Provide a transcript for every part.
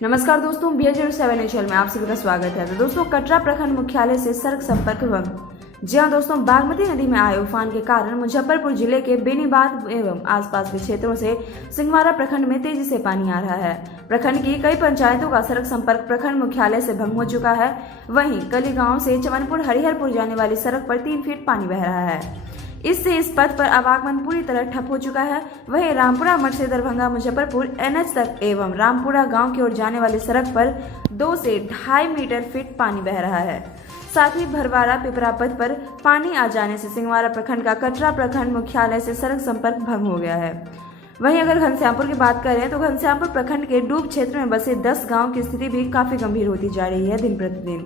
नमस्कार दोस्तों, bihar में आप सभी का स्वागत है। तो दोस्तों, कटरा प्रखंड मुख्यालय से सड़क संपर्क भंग। जी हां दोस्तों, बागमती नदी में आए उफान के कारण मुजफ्फरपुर जिले के बेनीबाद एवं आसपास के क्षेत्रों से सिंघवाड़ा प्रखंड में तेजी से पानी आ रहा है। प्रखंड की कई पंचायतों का सड़क संपर्क प्रखंड मुख्यालय से भंग हो चुका है। वहीं कली गाँव से चमनपुर हरिहरपुर जाने वाली सड़क पर 3 फीट पानी बह रहा है। इससे इस पथ पर आवागमन पूरी तरह ठप हो चुका है। वहीं रामपुरा मठ से दरभंगा मुजफ्फरपुर NH तक एवं रामपुरा गांव की ओर जाने वाली सड़क पर 2 से 2.5 मीटर फीट पानी बह रहा है। साथ ही भरवाड़ा पिपरा पथ पर पानी आ जाने से सिंघवाड़ा प्रखंड का कटरा प्रखंड मुख्यालय से सड़क संपर्क भंग हो गया है। वहीं अगर घनश्यामपुर की बात करें तो घनश्यामपुर प्रखंड के डूब क्षेत्र में बसे 10 गाँव की स्थिति भी काफी गंभीर होती जा रही है दिन प्रतिदिन।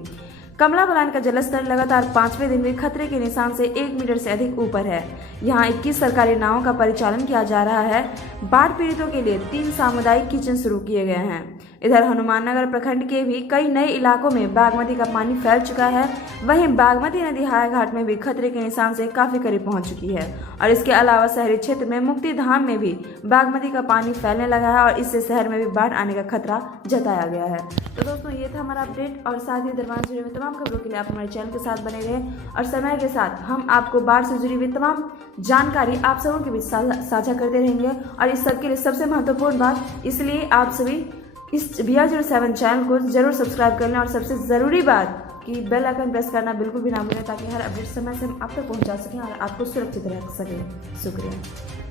कमला बलान का जलस्तर लगातार 5वें दिन भी खतरे के निशान से 1 मीटर से अधिक ऊपर है। यहाँ 21 सरकारी नावों का परिचालन किया जा रहा है। बाढ़ पीड़ितों के लिए 3 सामुदायिक किचन शुरू किए गए हैं। इधर हनुमाननगर प्रखंड के भी कई नए इलाकों में बागमती का पानी फैल चुका है। वहीं बागमती नदी हायाघाट में भी खतरे के निशान से काफी करीब पहुंच चुकी है और इसके अलावा शहरी क्षेत्र में मुक्ति धाम में भी बागमती का पानी फैलने लगा है और इससे शहर में भी बाढ़ आने का खतरा जताया गया है। तो दोस्तों, ये था हमारा अपडेट और साथ ही दरबांगा जिले में तमाम खबरों के लिए आप हमारे चैनल के साथ बने रहे और समय के साथ हम आपको बाढ़ से जुड़ी हुई तमाम जानकारी आप सबों के बीच साझा करते रहेंगे। और इस सब के लिए सबसे महत्वपूर्ण बात, इसलिए आप सभी इस bihar चैनल को जरूर सब्सक्राइब कर लें और सबसे ज़रूरी बात कि बेल आइकन प्रेस करना बिल्कुल भी ना भूलें ताकि हर अपडेट समय से हम आप तक पहुंचा सकें और आपको सुरक्षित रख सकें। शुक्रिया।